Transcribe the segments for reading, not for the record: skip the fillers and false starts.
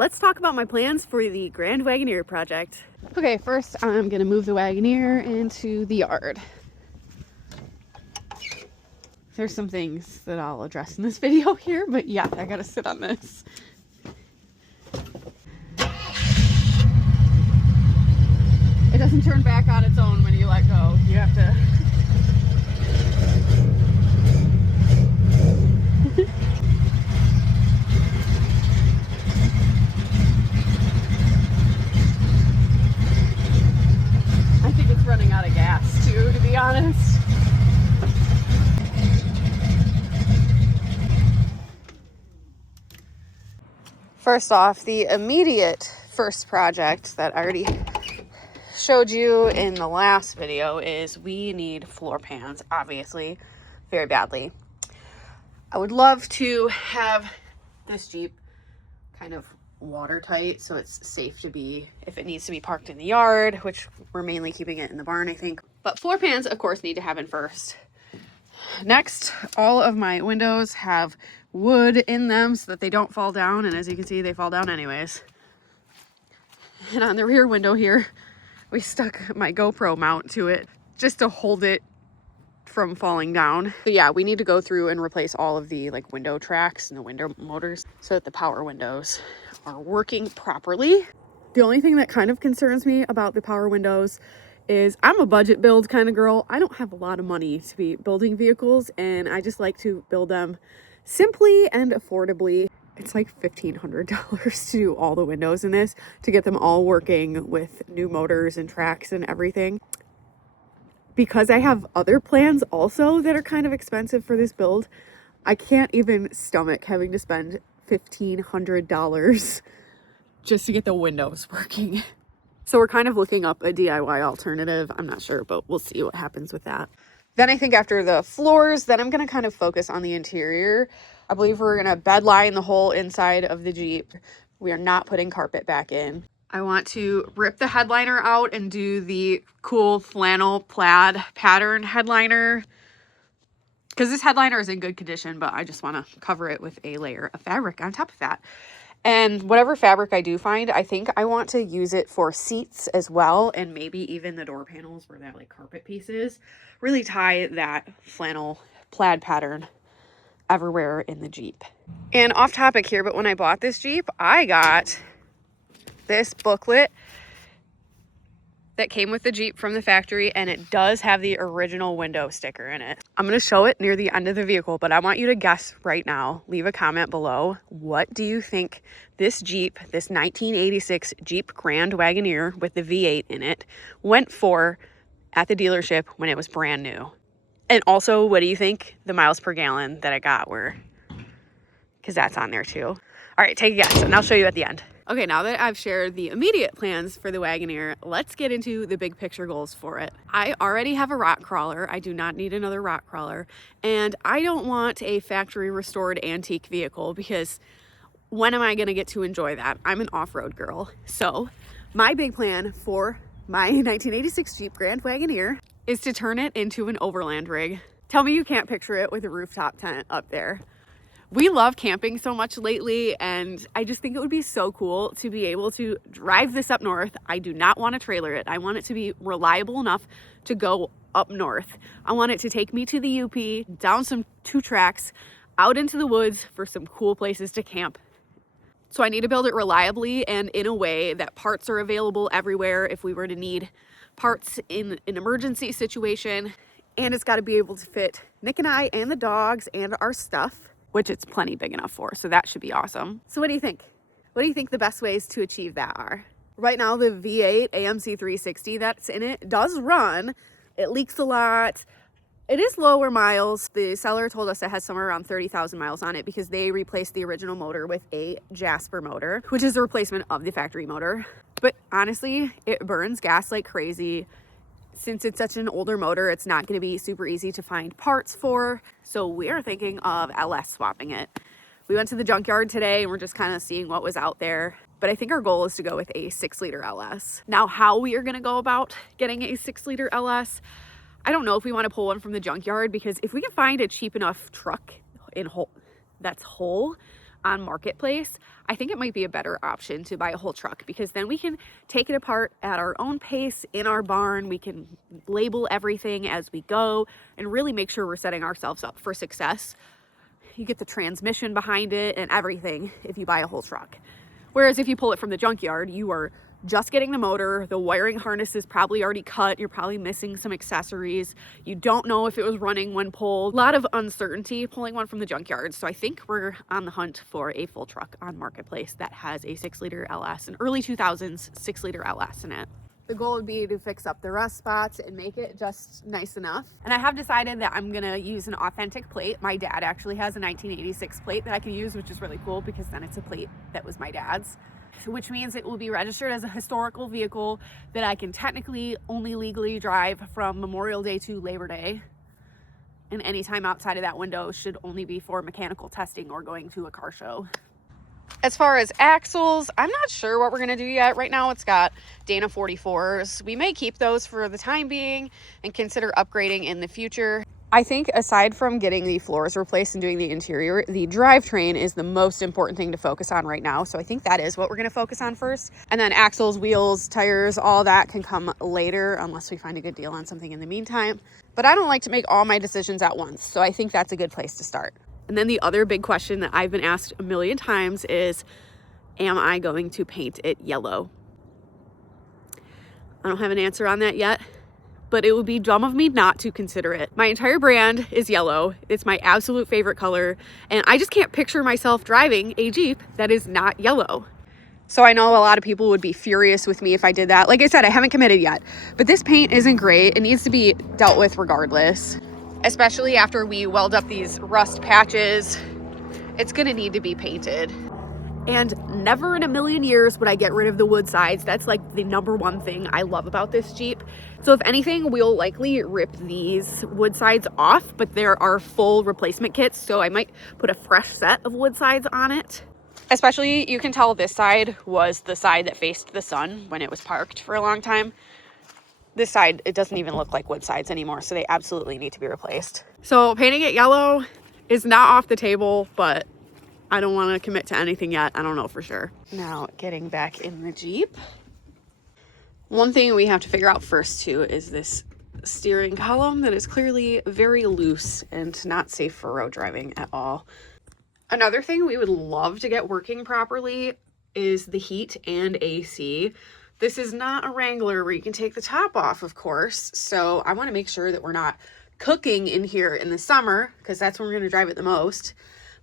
let's talk about my plans for the Grand Wagoneer project. Okay, first I'm gonna move the Wagoneer into the yard. There's some things that I'll address in this video here, but yeah, I gotta sit on this. It doesn't turn back on its own when you let go. You have to... I think it's running out of gas too, to be honest. First off, the immediate first project that I already showed you in the last video is we need floor pans, obviously, very badly. I would love to have this Jeep kind of watertight so it's safe to be, if it needs to be parked in the yard, which we're mainly keeping it in the barn, I think. But floor pans, of course, need to happen first. Next, all of my windows have wood in them so that they don't fall down, and as you can see, they fall down anyways. And on the rear window here, we stuck my GoPro mount to it just to hold it from falling down. So yeah, we need to go through and replace all of the like window tracks and the window motors so that the power windows are working properly. The only thing that kind of concerns me about the power windows is I'm a budget build kind of girl. I don't have a lot of money to be building vehicles, and I just like to build them simply and affordably. It's like $1,500 to do all the windows in this, to get them all working with new motors and tracks and everything. Because I have other plans also that are kind of expensive for this build, I can't even stomach having to spend $1,500 just to get the windows working. So we're kind of looking up a DIY alternative. I'm not sure, but we'll see what happens with that. Then I think after the floors, then I'm going to kind of focus on the interior. I believe we're going to bed line the whole inside of the Jeep. We are not putting carpet back in. I want to rip the headliner out and do the cool flannel plaid pattern headliner, because this headliner is in good condition, but I just want to cover it with a layer of fabric on top of that. And whatever fabric I do find, I think I want to use it for seats as well, and maybe even the door panels where that like carpet piece is. Really tie that flannel plaid pattern everywhere in the Jeep. And off topic here, but when I bought this Jeep, I got this booklet that came with the Jeep from the factory, and it does have the original window sticker in it. I'm going to show it near the end of the vehicle, but I want you to guess right now. Leave a comment below. What do you think this Jeep, this 1986 Jeep Grand Wagoneer with the V8 in it, went for at the dealership when it was brand new? And also, what do you think the miles per gallon that I got were? Because that's on there too. All right, take a guess, and I'll show you at the end. Okay, now that I've shared the immediate plans for the Wagoneer, let's get into the big picture goals for it. I already have a rock crawler. I do not need another rock crawler. And I don't want a factory restored antique vehicle, because when am I gonna get to enjoy that? I'm an off-road girl. So my big plan for my 1986 Jeep Grand Wagoneer is to turn it into an Overland rig. Tell me you can't picture it with a rooftop tent up there. We love camping so much lately, and I just think it would be so cool to be able to drive this up north. I do not want to trailer it. I want it to be reliable enough to go up north. I want it to take me to the UP, down some 2 tracks, out into the woods for some cool places to camp. So I need to build it reliably and in a way that parts are available everywhere if we were to need parts in an emergency situation. And it's got to be able to fit Nick and I and the dogs and our stuff, which it's plenty big enough for, so that should be awesome. So what do you think? What do you think the best ways to achieve that are? Right now, the V8 AMC 360 that's in it does run. It leaks a lot. It is lower miles. The seller told us it has somewhere around 30,000 miles on it because they replaced the original motor with a Jasper motor, which is a replacement of the factory motor. But honestly, it burns gas like crazy. Since it's such an older motor, it's not going to be super easy to find parts for. So we are thinking of LS swapping it. We went to the junkyard today and we're just kind of seeing what was out there. But I think our goal is to go with a 6-liter LS. Now, how we are going to go about getting a 6-liter LS, I don't know if we want to pull one from the junkyard, because if we can find a cheap enough truck in whole that's whole, on Marketplace, I think it might be a better option to buy a whole truck, because then we can take it apart at our own pace in our barn. We can label everything as we go and really make sure we're setting ourselves up for success. You get the transmission behind it and everything if you buy a whole truck. Whereas if you pull it from the junkyard, you are just getting the motor, the wiring harness is probably already cut, you're probably missing some accessories, you don't know if it was running when pulled. A lot of uncertainty pulling one from the junkyard. So I think we're on the hunt for a full truck on Marketplace that has a 6-liter LS, an early 2000s 6-liter LS in it. The goal would be to fix up the rust spots and make it just nice enough. And I have decided that I'm gonna use an authentic plate. My dad actually has a 1986 plate that I can use, which is really cool because then it's a plate that was my dad's, which means it will be registered as a historical vehicle that I can technically only legally drive from Memorial Day to Labor Day. And any time outside of that window should only be for mechanical testing or going to a car show. As far as axles, I'm not sure what we're going to do yet. Right now it's got Dana 44s. We may keep those for the time being and consider upgrading in the future. I think aside from getting the floors replaced and doing the interior, the drivetrain is the most important thing to focus on right now. So I think that is what we're going to focus on first. And then axles, wheels, tires, all that can come later unless we find a good deal on something in the meantime. But I don't like to make all my decisions at once. So I think that's a good place to start. And then the other big question that I've been asked a million times is, am I going to paint it yellow? I don't have an answer on that yet, but it would be dumb of me not to consider it. My entire brand is yellow. It's my absolute favorite color. And I just can't picture myself driving a Jeep that is not yellow. So I know a lot of people would be furious with me if I did that. Like I said, I haven't committed yet, but this paint isn't great. It needs to be dealt with regardless. Especially after we weld up these rust patches, it's gonna need to be painted. And never in a million years would I get rid of the wood sides. That's like the number one thing I love about this Jeep. So if anything, we'll likely rip these wood sides off, but there are full replacement kits, so I might put a fresh set of wood sides on it. Especially, you can tell this side was the side that faced the sun when it was parked for a long time. This side, it doesn't even look like wood sides anymore, so they absolutely need to be replaced. So painting it yellow is not off the table, but I don't want to commit to anything yet. I don't know for sure. Now, getting back in the Jeep. One thing we have to figure out first, too, is this steering column that is clearly very loose and not safe for road driving at all. Another thing we would love to get working properly is the heat and AC. This is not a Wrangler where you can take the top off, of course. So I want to make sure that we're not cooking in here in the summer, because that's when we're going to drive it the most.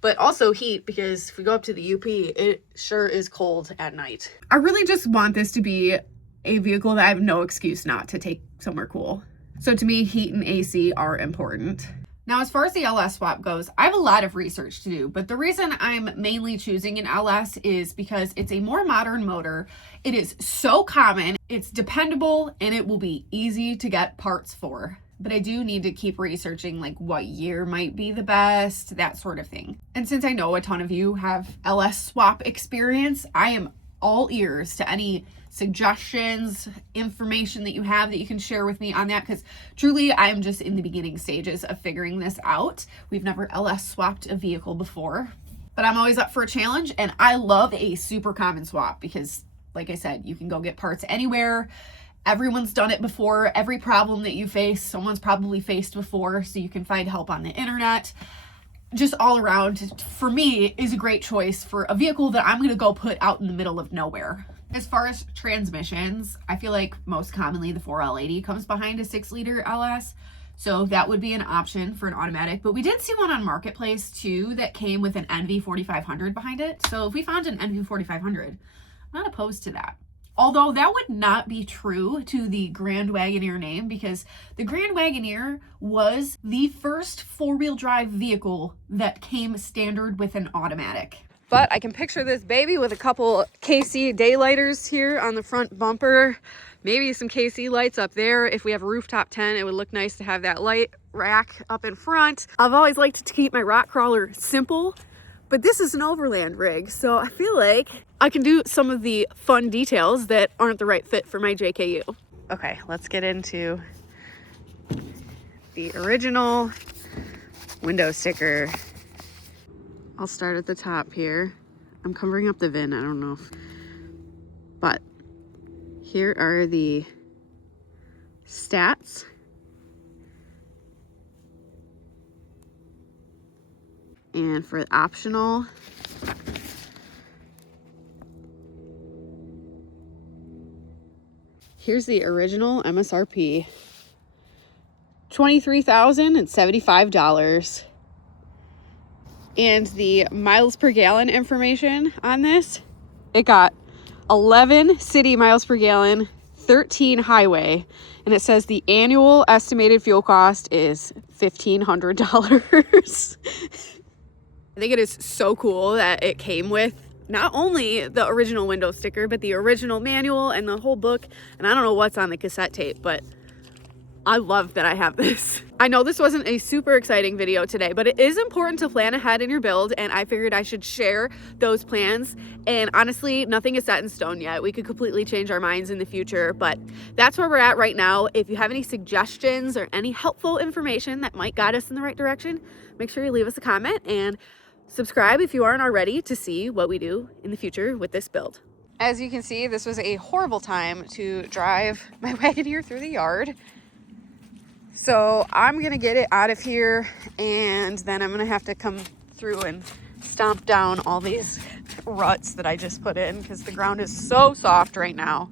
But also heat, because if we go up to the UP, it sure is cold at night. I really just want this to be a vehicle that I have no excuse not to take somewhere cool. So to me, heat and AC are important. Now, as far as the LS swap goes, I have a lot of research to do, but the reason I'm mainly choosing an LS is because it's a more modern motor. It is so common, it's dependable, and it will be easy to get parts for. But I do need to keep researching like what year might be the best, that sort of thing. And since I know a ton of you have LS swap experience, I am all ears to any suggestions, information that you have that you can share with me on that, because truly I'm just in the beginning stages of figuring this out. We've never LS swapped a vehicle before, but I'm always up for a challenge, and I love a super common swap because, like I said, you can go get parts anywhere. Everyone's done it before. Every problem that you face, someone's probably faced before, so you can find help on the internet. Just all around, for me, is a great choice for a vehicle that I'm going to go put out in the middle of nowhere. As far as transmissions, I feel like most commonly the 4L80 comes behind a 6-liter LS. So that would be an option for an automatic. But we did see one on Marketplace too that came with an NV 4500 behind it. So if we found an NV 4500, I'm not opposed to that. Although that would not be true to the Grand Wagoneer name, because the Grand Wagoneer was the first 4-wheel drive vehicle that came standard with an automatic. But I can picture this baby with a couple KC daylighters here on the front bumper. Maybe some KC lights up there. If we have a rooftop tent, it would look nice to have that light rack up in front. I've always liked to keep my rock crawler simple, but this is an Overland rig, so I feel like I can do some of the fun details that aren't the right fit for my JKU. Okay, let's get into the original window sticker. I'll start at the top here. I'm covering up the VIN, I don't know if, but here are the stats. And for optional, here's the original MSRP, $23,075. And the miles per gallon information on this, it got 11 city miles per gallon, 13 highway, and it says the annual estimated fuel cost is $1,500. I think it is so cool that it came with not only the original window sticker, but the original manual and the whole book. And I don't know what's on the cassette tape, but I love that I have this. I know this wasn't a super exciting video today, but it is important to plan ahead in your build, and I figured I should share those plans. And honestly, nothing is set in stone yet. We could completely change our minds in the future, but that's where we're at right now. If you have any suggestions or any helpful information that might guide us in the right direction, make sure you leave us a comment and subscribe if you aren't already to see what we do in the future with this build. As you can see, this was a horrible time to drive my Wagoneer through the yard. So I'm gonna get it out of here, and then I'm gonna have to come through and stomp down all these ruts that I just put in because the ground is so soft right now.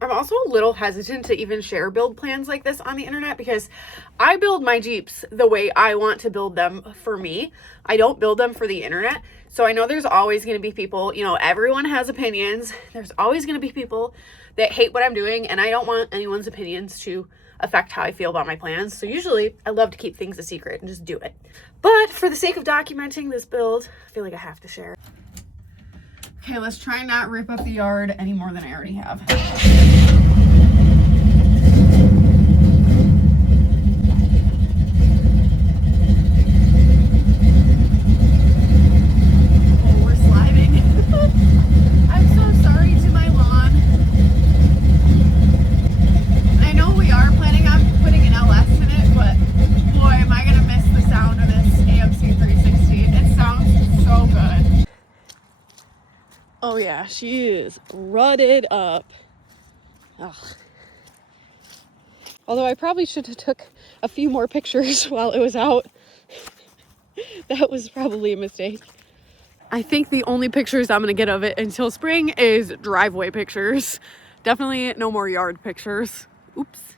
I'm also a little hesitant to even share build plans like this on the internet because I build my Jeeps the way I want to build them for me. I don't build them for the internet. So I know there's always going to be people, you know, everyone has opinions. There's always going to be people that hate what I'm doing, and I don't want anyone's opinions to affect how I feel about my plans. So usually I love to keep things a secret and just do it. But for the sake of documenting this build, I feel like I have to share. Okay, let's try and not rip up the yard any more than I already have. Oh, we're sliding. I'm so sorry to my lawn. I know we are planning on putting an LS in it, but boy, am I gonna miss the sound of this AMC 360. It sounds so good. Oh yeah, she is rutted up. Ugh. Although I probably should have took a few more pictures while it was out. That was probably a mistake. I think the only pictures I'm gonna get of it until spring is driveway pictures. Definitely no more yard pictures. Oops.